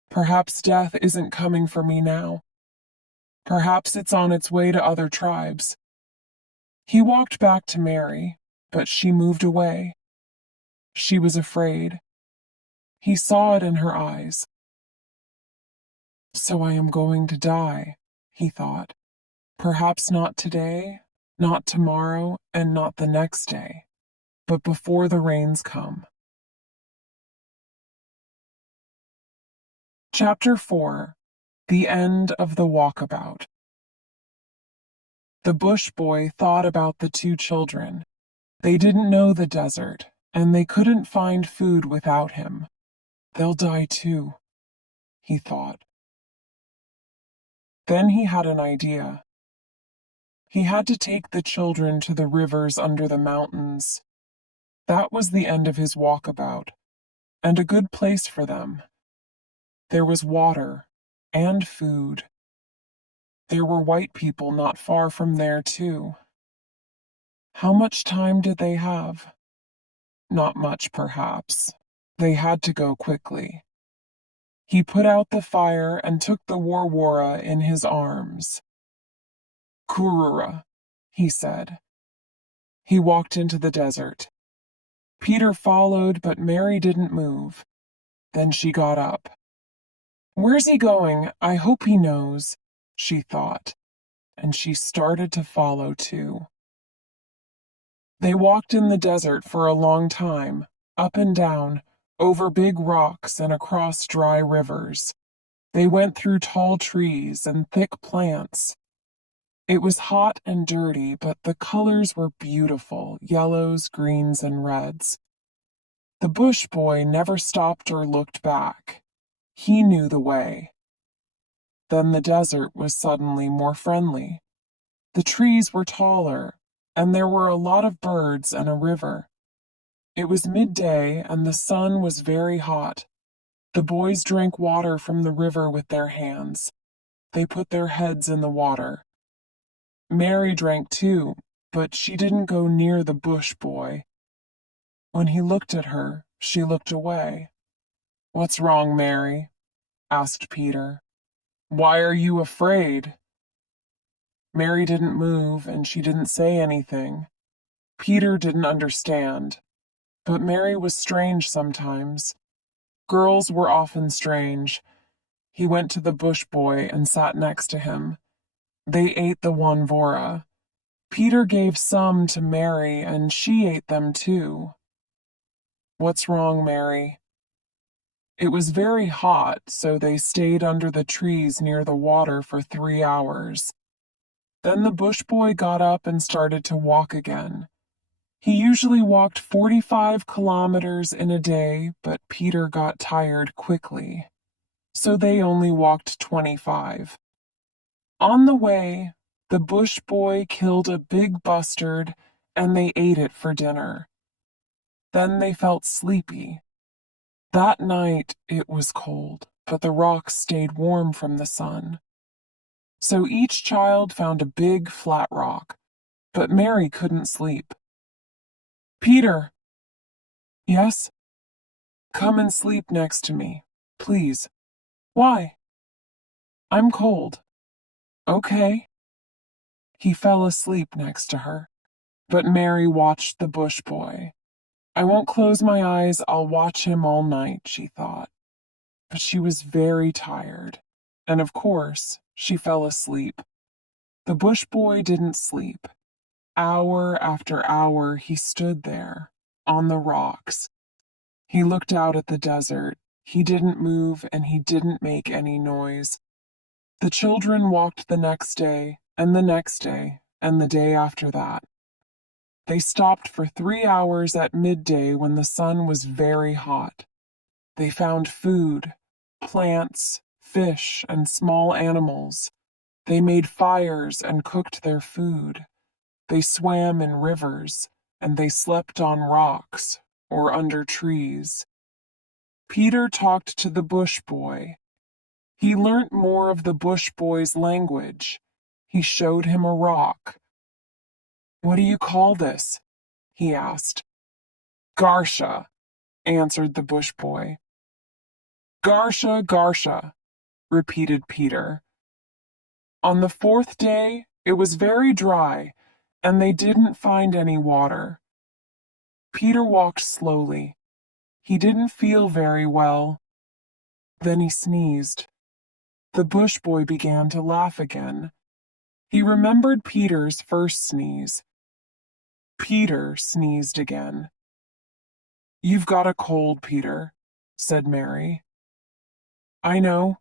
Perhaps death isn't coming for me now. Perhaps it's on its way to other tribes. He walked back to Mary, but she moved away. She was afraid. He saw it in her eyes. "So I am going to die," he thought. "Perhaps not today, not tomorrow, and not the next day, but before the rains come." Chapter 4. The End of the Walkabout. The bush boy thought about the two children. They didn't know the desert, and they couldn't find food without him. "They'll die too," he thought. Then he had an idea. He had to take the children to the rivers under the mountains. That was the end of his walkabout, and a good place for them. There was water and food. There were white people not far from there, too. How much time did they have? Not much, perhaps. They had to go quickly. He put out the fire and took the Warwara in his arms. "Kurura," he said. He walked into the desert. Peter followed, but Mary didn't move. Then she got up. "Where's he going? I hope he knows," she thought, and she started to follow too. They walked in the desert for a long time, up and down, over big rocks and across dry rivers. They went through tall trees and thick plants. It was hot and dirty, but the colors were beautiful, yellows, greens, and reds. The bush boy never stopped or looked back. He knew the way. Then the desert was suddenly more friendly. The trees were taller, and there were a lot of birds and a river. It was midday, and the sun was very hot. The boys drank water from the river with their hands. They put their heads in the water. Mary drank too, but she didn't go near the bush boy. When he looked at her, she looked away. "What's wrong, Mary?" asked Peter. "Why are you afraid?" Mary didn't move, and she didn't say anything. Peter didn't understand, but Mary was strange sometimes. Girls were often strange. He went to the bush boy and sat next to him. They ate the one vora. Peter gave some to Mary, and she ate them too. "What's wrong, Mary?" It was very hot, so they stayed under the trees near the water for 3 hours. Then the bush boy got up and started to walk again. He usually walked 45 kilometers in a day, but Peter got tired quickly, so they only walked 25. On the way, the bush boy killed a big bustard, and they ate it for dinner. Then they felt sleepy. That night it was cold, but the rocks stayed warm from the sun. So each child found a big flat rock, but Mary couldn't sleep. "Peter." "Yes?" "Come and sleep next to me, please." "Why?" "I'm cold." "Okay." He fell asleep next to her, but Mary watched the bush boy. "I won't close my eyes, I'll watch him all night," she thought. But she was very tired, and of course, she fell asleep. The bush boy didn't sleep. Hour after hour he stood there, on the rocks. He looked out at the desert. He didn't move and he didn't make any noise. The children walked the next day, and the next day, and the day after that. They stopped for 3 hours at midday when the sun was very hot. They found food, plants, fish, and small animals. They made fires and cooked their food. They swam in rivers, and they slept on rocks or under trees. Peter talked to the bush boy. He learnt more of the bush boy's language. He showed him a rock. "What do you call this?" he asked. "Garsha," answered the bush boy. "Garsha, Garsha," repeated Peter. On the fourth day, it was very dry, and they didn't find any water. Peter walked slowly. He didn't feel very well. Then he sneezed. The bush boy began to laugh again. He remembered Peter's first sneeze. Peter sneezed again. "You've got a cold, Peter," said Mary. "I know,"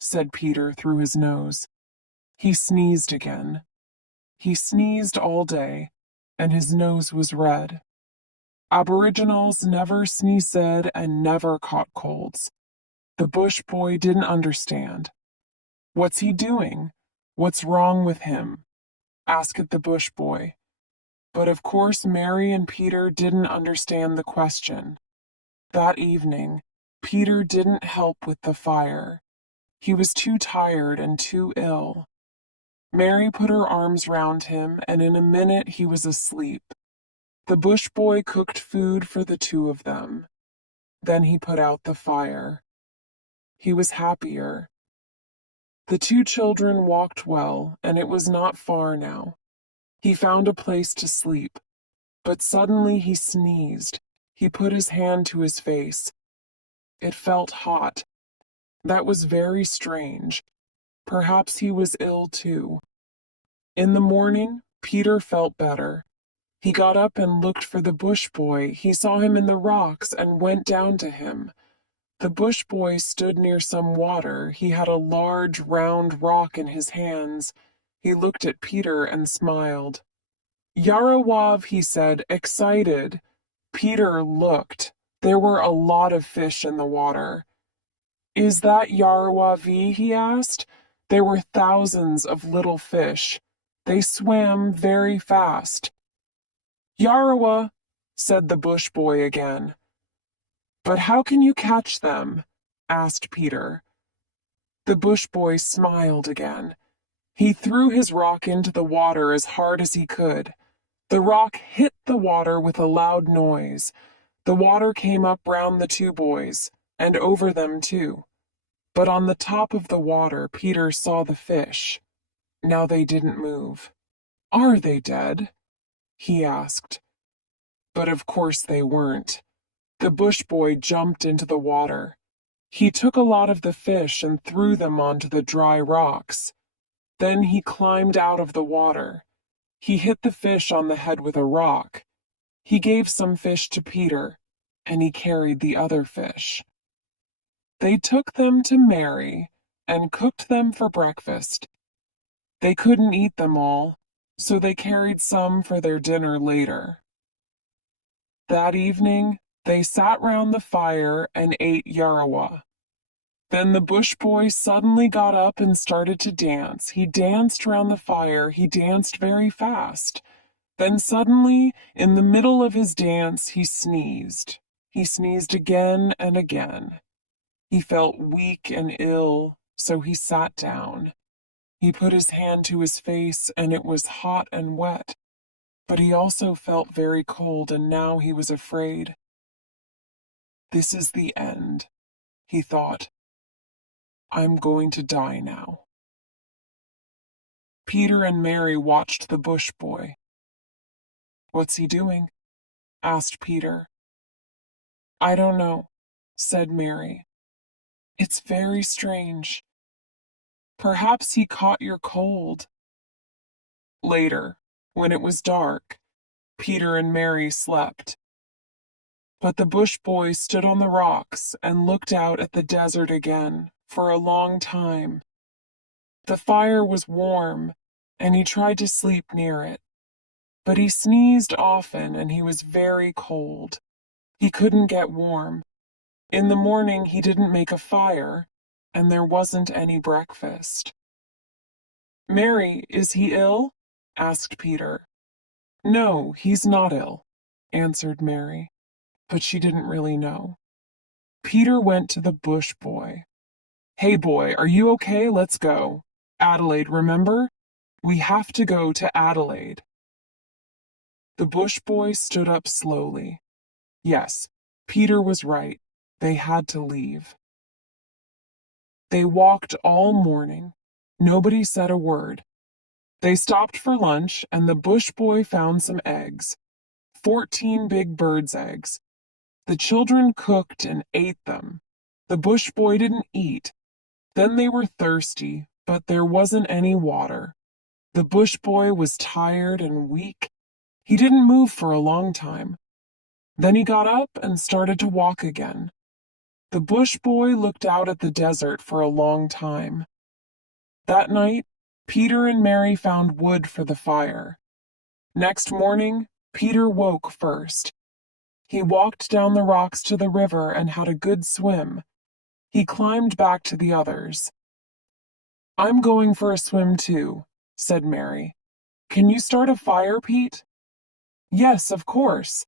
said Peter through his nose. He sneezed again. He sneezed all day, and his nose was red. Aboriginals never sneezed and never caught colds. The bush boy didn't understand. "What's he doing? What's wrong with him?" asked the bush boy. But of course Mary and Peter didn't understand the question. That evening, Peter didn't help with the fire. He was too tired and too ill. Mary put her arms round him, and in a minute he was asleep. The bush boy cooked food for the two of them. Then he put out the fire. He was happier. The two children walked well, and it was not far now. He found a place to sleep, but suddenly he sneezed. He put his hand to his face. It felt hot. That was very strange. Perhaps he was ill too. In the morning, Peter felt better. He got up and looked for the bush boy. He saw him in the rocks and went down to him. The bush boy stood near some water. He had a large, round rock in his hands. He looked at Peter and smiled. "Yarawav," he said, excited. Peter looked. There were a lot of fish in the water. "Is that Yarwavi?" he asked. There were thousands of little fish. They swam very fast. "Yarawa," said the bush boy again. "But how can you catch them?" asked Peter. The bush boy smiled again. He threw his rock into the water as hard as he could. The rock hit the water with a loud noise. The water came up round the two boys, and over them too. But on the top of the water Peter saw the fish. Now they didn't move. "Are they dead?" he asked. But of course they weren't. The bush boy jumped into the water. He took a lot of the fish and threw them onto the dry rocks. Then he climbed out of the water. He hit the fish on the head with a rock. He gave some fish to Peter, and he carried the other fish. They took them to Mary and cooked them for breakfast. They couldn't eat them all, so they carried some for their dinner later. That evening, they sat round the fire and ate yarawa. Then the bush boy suddenly got up and started to dance. He danced round the fire. He danced very fast. Then suddenly, in the middle of his dance, he sneezed. He sneezed again and again. He felt weak and ill, so he sat down. He put his hand to his face, and it was hot and wet. But he also felt very cold, and now he was afraid. "This is the end," he thought. "I'm going to die now." Peter and Mary watched the bush boy. "What's he doing?" asked Peter. "I don't know," said Mary. "It's very strange. Perhaps he caught your cold." Later. When it was dark, Peter and Mary slept. But the bush boy stood on the rocks and looked out at the desert again for a long time. The fire was warm, and he tried to sleep near it. But he sneezed often and he was very cold. He couldn't get warm. In the morning he didn't make a fire, and there wasn't any breakfast. Mary, is he ill? Asked Peter. No, he's not ill, answered Mary, but she didn't really know. Peter went to the bush boy. Hey boy, are you okay? Let's go. Adelaide, remember? We have to go to Adelaide. The bush boy stood up slowly. Yes, Peter was right. They had to leave. They walked all morning. Nobody said a word. They stopped for lunch, and the bush boy found some eggs. 14 big birds' eggs. The children cooked and ate them. The bush boy didn't eat. Then they were thirsty, but there wasn't any water. The bush boy was tired and weak. He didn't move for a long time. Then he got up and started to walk again. The bush boy looked out at the desert for a long time. That night, Peter and Mary found wood for the fire. Next morning, Peter woke first. He walked down the rocks to the river and had a good swim. He climbed back to the others. I'm going for a swim too, said Mary. Can you start a fire, Pete? Yes, of course.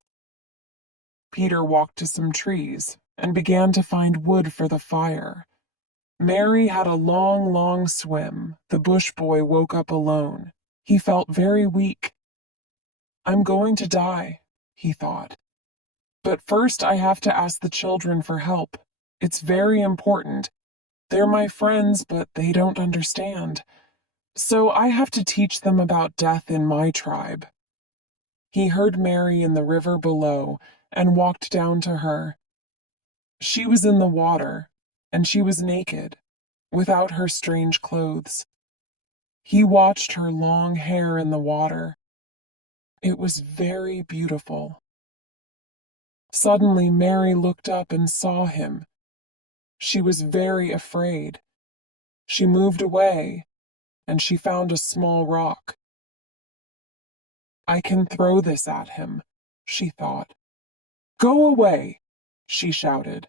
Peter walked to some trees and began to find wood for the fire. Mary had a long, long swim. The bush boy woke up alone. He felt very weak. I'm going to die, he thought. But first I have to ask the children for help. It's very important. They're my friends, but they don't understand. So I have to teach them about death in my tribe. He heard Mary in the river below and walked down to her. She was in the water, and she was naked, without her strange clothes. He watched her long hair in the water. It was very beautiful. Suddenly Mary looked up and saw him. She was very afraid. She moved away, and she found a small rock. I can throw this at him, she thought. Go away, she shouted.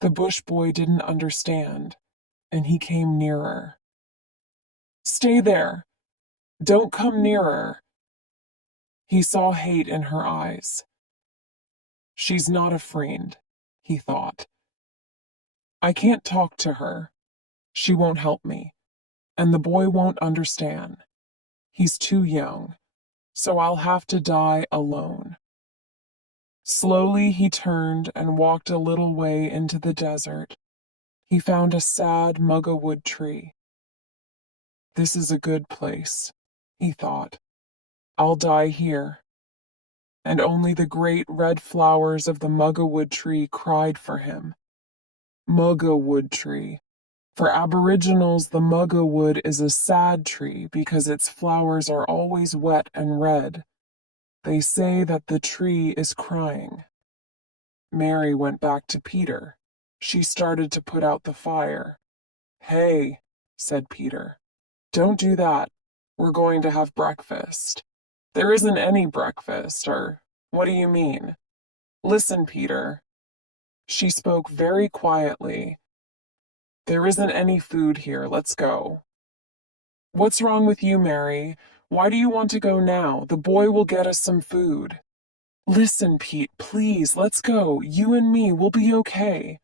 The bush boy didn't understand, and he came nearer. Stay there. Don't come nearer. He saw hate in her eyes. She's not a friend, he thought. I can't talk to her. She won't help me, and the boy won't understand. He's too young, so I'll have to die alone. Slowly he turned and walked a little way into the desert. He found a sad mugga-wood tree. This is a good place, he thought. I'll die here. And only the great red flowers of the mugga-wood tree cried for him. Mugga-wood tree. For Aboriginals, the mugga-wood is a sad tree because its flowers are always wet and red. They say that the tree is crying. Mary went back to Peter. She started to put out the fire. Hey, said Peter, don't do that. We're going to have breakfast. There isn't any breakfast, or what do you mean? Listen, Peter. She spoke very quietly. There isn't any food here. Let's go. What's wrong with you, Mary? Why do you want to go now? The boy will get us some food. Listen, Pete, please, let's go. You and me will be okay.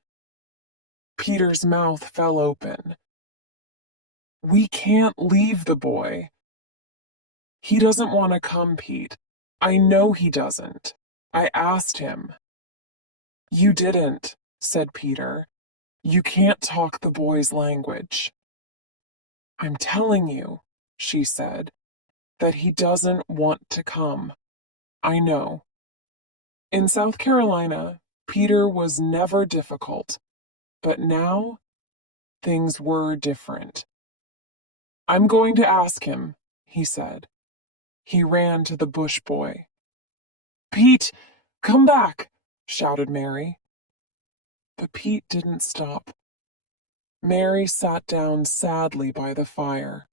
Peter's mouth fell open. We can't leave the boy. He doesn't want to come, Pete. I know he doesn't. I asked him. You didn't, said Peter. You can't talk the boy's language. I'm telling you, she said, that he doesn't want to come. I know. In South Carolina, Peter was never difficult, but now things were different. I'm going to ask him, he said. He ran to the bush boy. Pete, come back, shouted Mary. But Pete didn't stop. Mary sat down sadly by the fire.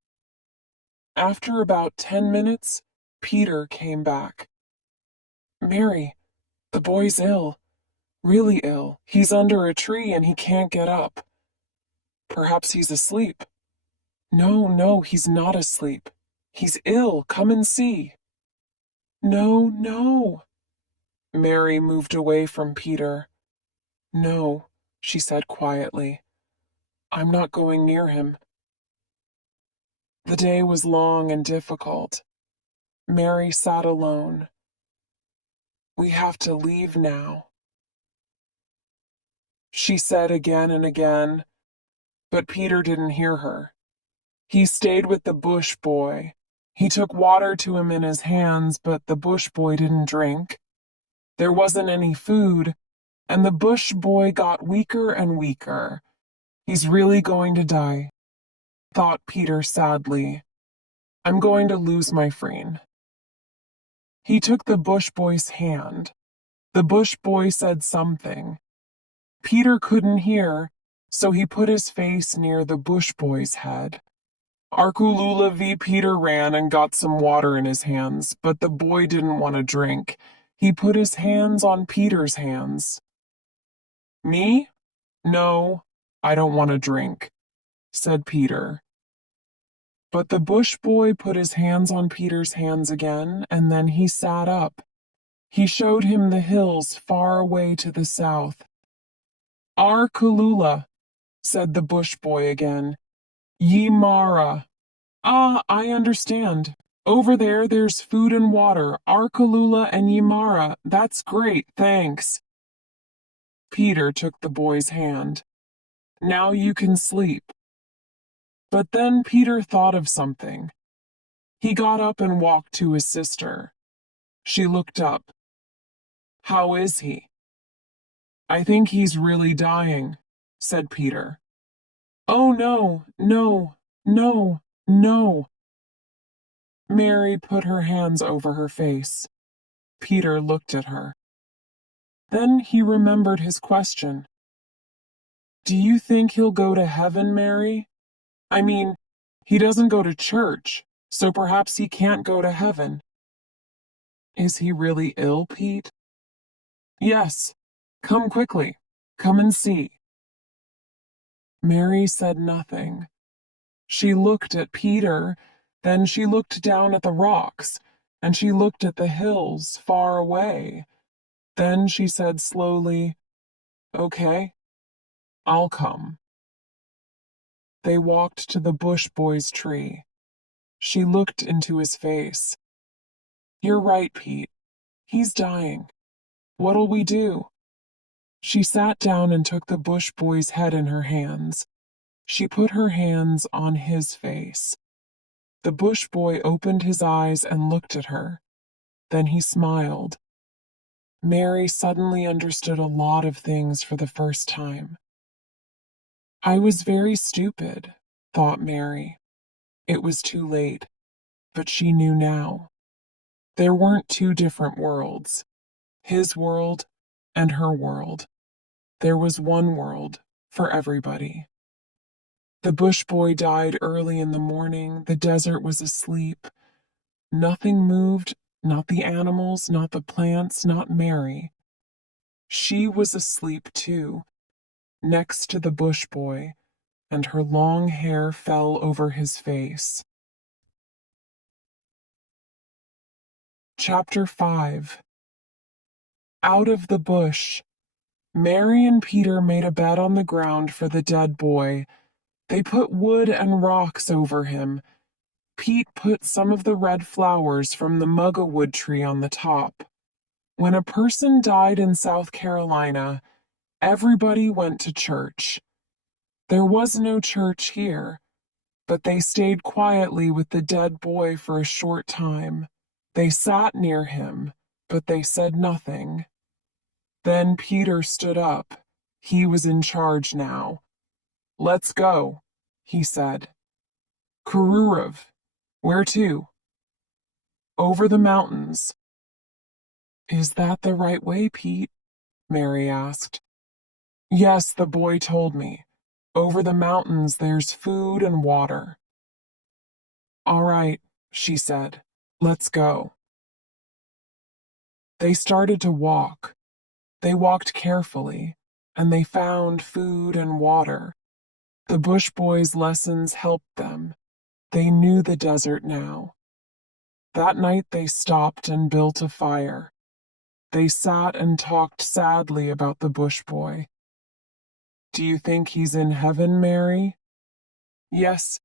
After about 10 minutes, Peter came back. Mary, the boy's ill, really ill. He's under a tree and he can't get up. Perhaps he's asleep. No, no, he's not asleep. He's ill. Come and see. No, no. Mary moved away from Peter. No, she said quietly. I'm not going near him. The day was long and difficult. Mary sat alone. We have to leave now, she said again and again, but Peter didn't hear her. He stayed with the bush boy. He took water to him in his hands, but the bush boy didn't drink. There wasn't any food, and the bush boy got weaker and weaker. He's really going to die, thought Peter sadly. I'm going to lose my friend. He took the bush boy's hand. The bush boy said something. Peter couldn't hear, so he put his face near the bush boy's head. Arkulula v. Peter ran and got some water in his hands, but the boy didn't want to drink. He put his hands on Peter's hands. Me? No, I don't want to drink, said Peter. But the bush boy put his hands on Peter's hands again, and then he sat up. He showed him the hills far away to the south. Arkulula, said the bush boy again. Yimara. Ah, I understand. Over there, there's food and water. Arkulula and Yimara. That's great, thanks. Peter took the boy's hand. Now you can sleep. But then Peter thought of something. He got up and walked to his sister. She looked up. How is he? I think he's really dying, said Peter. Oh, no, no, no, no. Mary put her hands over her face. Peter looked at her. Then he remembered his question. Do you think he'll go to heaven, Mary? I mean, he doesn't go to church, so perhaps he can't go to heaven. Is he really ill, Pete? Yes. Come quickly. Come and see. Mary said nothing. She looked at Peter, then she looked down at the rocks, and she looked at the hills far away. Then she said slowly, Okay, I'll come. They walked to the bush boy's tree. She looked into his face. You're right, Pete. He's dying. What'll we do? She sat down and took the bush boy's head in her hands. She put her hands on his face. The bush boy opened his eyes and looked at her. Then he smiled. Mary suddenly understood a lot of things for the first time. I was very stupid, thought Mary. It was too late, but she knew now. There weren't two different worlds, his world and her world. There was one world for everybody. The bush boy died early in the morning. The desert was asleep. Nothing moved, not the animals, not the plants, not Mary. She was asleep too, next to the bush boy, and her long hair fell over his face. Chapter 5. Out of the bush. Mary and Peter made a bed on the ground for the dead boy. They put wood and rocks over him. Pete put some of the red flowers from the muggawood tree on the top. When a person died in South Carolina, everybody went to church. There was no church here, but they stayed quietly with the dead boy for a short time. They sat near him, but they said nothing. Then Peter stood up. He was in charge now. Let's go, he said. Kururev, where to? Over the mountains. Is that the right way, Pete? Mary asked. Yes, the boy told me. Over the mountains there's food and water. All right, she said. Let's go. They started to walk. They walked carefully, and they found food and water. The Bush Boys' lessons helped them. They knew the desert now. That night they stopped and built a fire. They sat and talked sadly about the Bush Boy. Do you think he's in heaven, Mary? Yes,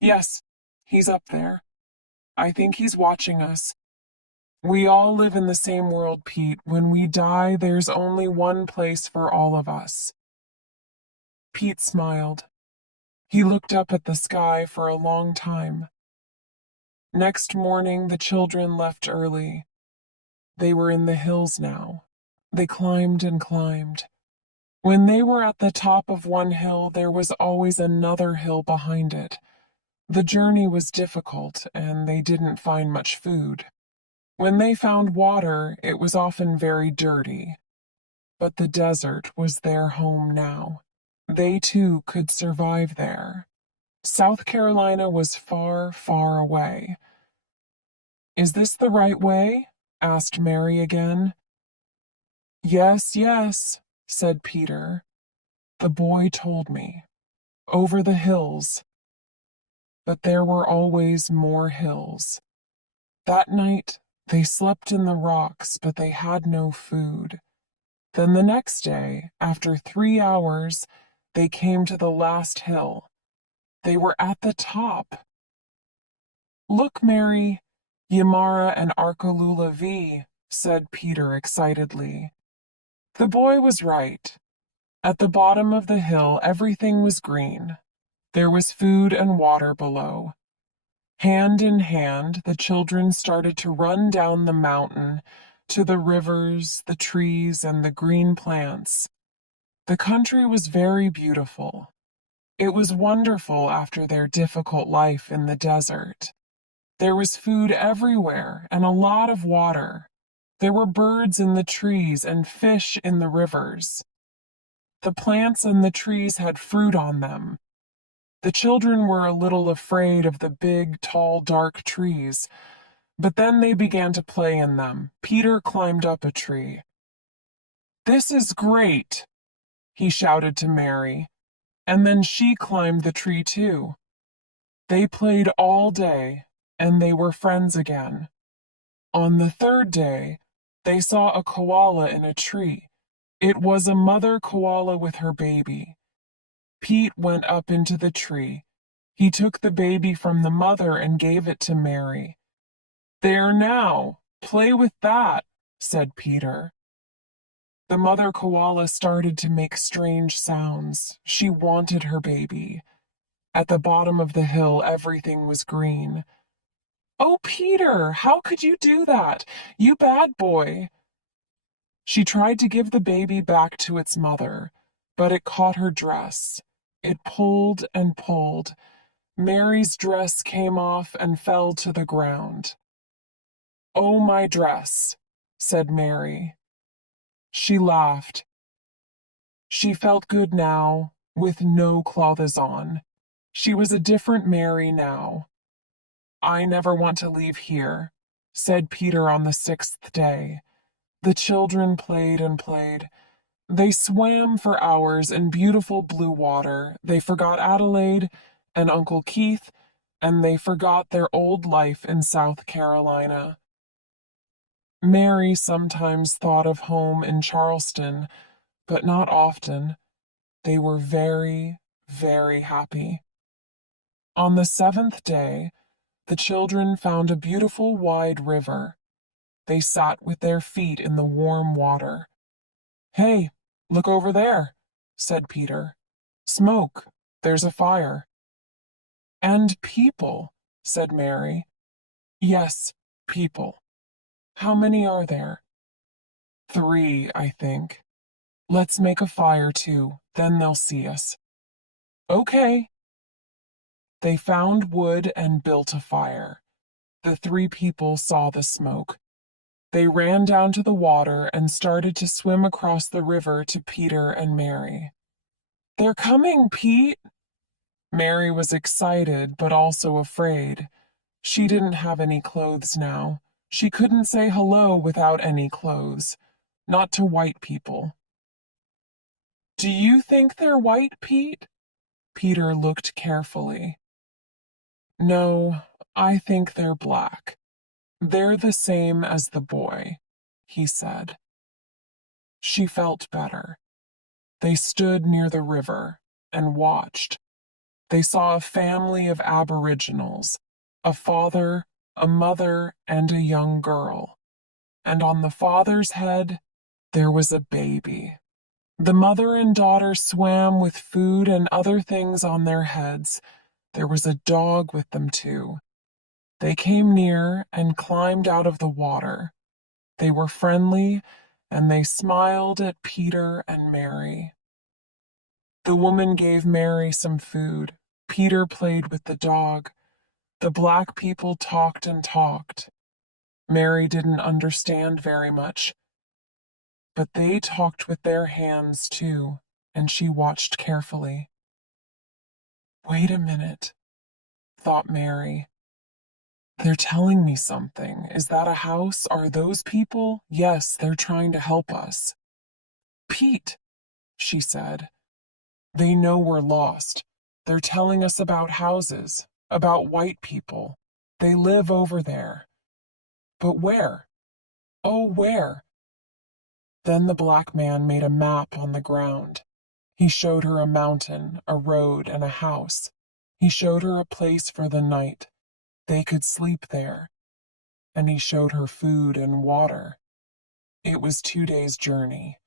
yes, he's up there. I think he's watching us. We all live in the same world, Pete. When we die, there's only one place for all of us. Pete smiled. He looked up at the sky for a long time. Next morning, the children left early. They were in the hills now. They climbed and climbed. When they were at the top of one hill, there was always another hill behind it. The journey was difficult, and they didn't find much food. When they found water, it was often very dirty. But the desert was their home now. They too could survive there. South Carolina was far, far away. Is this the right way? Asked Mary again. Yes, yes, said Peter. The boy told me. Over the hills. But there were always more hills. That night, they slept in the rocks, but they had no food. Then the next day, after 3 hours, they came to the last hill. They were at the top. Look, Mary, Yamara and Arkalula V, said Peter excitedly. The boy was right. At the bottom of the hill, everything was green. There was food and water below. Hand in hand, the children started to run down the mountain to the rivers, the trees, and the green plants. The country was very beautiful. It was wonderful after their difficult life in the desert. There was food everywhere and a lot of water. There were birds in the trees and fish in the rivers. The plants and the trees had fruit on them. The children were a little afraid of the big, tall, dark trees, but then they began to play in them. Peter climbed up a tree. This is great, he shouted to Mary, and then she climbed the tree too. They played all day, and they were friends again. On the third day, they saw a koala in a tree. It was a mother koala with her baby. Pete went up into the tree. He took the baby from the mother and gave it to Mary. There now, play with that, said Peter. The mother koala started to make strange sounds. She wanted her baby. At the bottom of the hill, everything was green. Oh, Peter, how could you do that? You bad boy. She tried to give the baby back to its mother, but it caught her dress. It pulled and pulled. Mary's dress came off and fell to the ground. Oh, my dress, said Mary. She laughed. She felt good now, with no clothes on. She was a different Mary now. I never want to leave here, said Peter on the 6th day. The children played and played. They swam for hours in beautiful blue water. They forgot Adelaide and Uncle Keith, and they forgot their old life in South Carolina. Mary sometimes thought of home in Charleston, but not often. They were very, very happy. On the 7th day, the children found a beautiful wide river. They sat with their feet in the warm water. Hey, look over there, said Peter. Smoke, there's a fire. And people, said Mary. Yes, people. How many are there? 3, I think. Let's make a fire too, then they'll see us. Okay. They found wood and built a fire. The three people saw the smoke. They ran down to the water and started to swim across the river to Peter and Mary. They're coming, Pete! Mary was excited but also afraid. She didn't have any clothes now. She couldn't say hello without any clothes. Not to white people. Do you think they're white, Pete? Peter looked carefully. No, I think they're black. They're the same as the boy, he said. She felt better. They stood near the river and watched. They saw a family of Aboriginals, a father, a mother, and a young girl. And on the father's head, there was a baby. The mother and daughter swam with food and other things on their heads. There was a dog with them too. They came near and climbed out of the water. They were friendly, and they smiled at Peter and Mary. The woman gave Mary some food. Peter played with the dog. The black people talked and talked. Mary didn't understand very much, but they talked with their hands too, and she watched carefully. Wait a minute, thought Mary. They're telling me something. Is that a house? Are those people? Yes, they're trying to help us. Pete, she said. They know we're lost. They're telling us about houses, about white people. They live over there. But where? Oh, where? Then the black man made a map on the ground. He showed her a mountain, a road, and a house. He showed her a place for the night. They could sleep there. And he showed her food and water. It was 2 days' journey.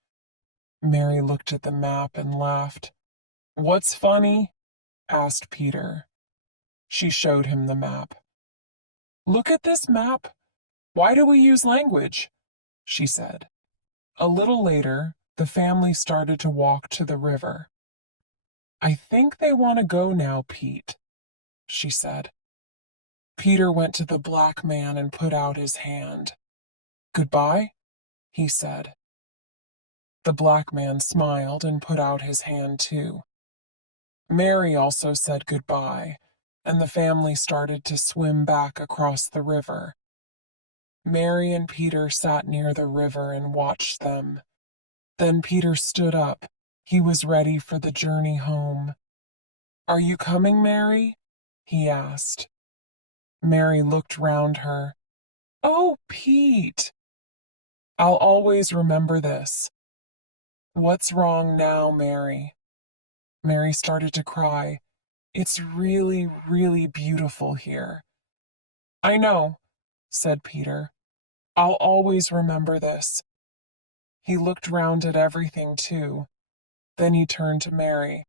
Mary looked at the map and laughed. What's funny? Asked Peter. She showed him the map. Look at this map. Why do we use language? She said. A little later, the family started to walk to the river. I think they want to go now, Pete, she said. Peter went to the black man and put out his hand. Goodbye, he said. The black man smiled and put out his hand too. Mary also said goodbye, and the family started to swim back across the river. Mary and Peter sat near the river and watched them. Then Peter stood up. He was ready for the journey home. Are you coming, Mary? He asked. Mary looked round her. Oh, Pete! I'll always remember this. What's wrong now, Mary? Mary started to cry. It's really, really beautiful here. I know, said Peter. I'll always remember this. He looked round at everything, too. Then he turned to Mary.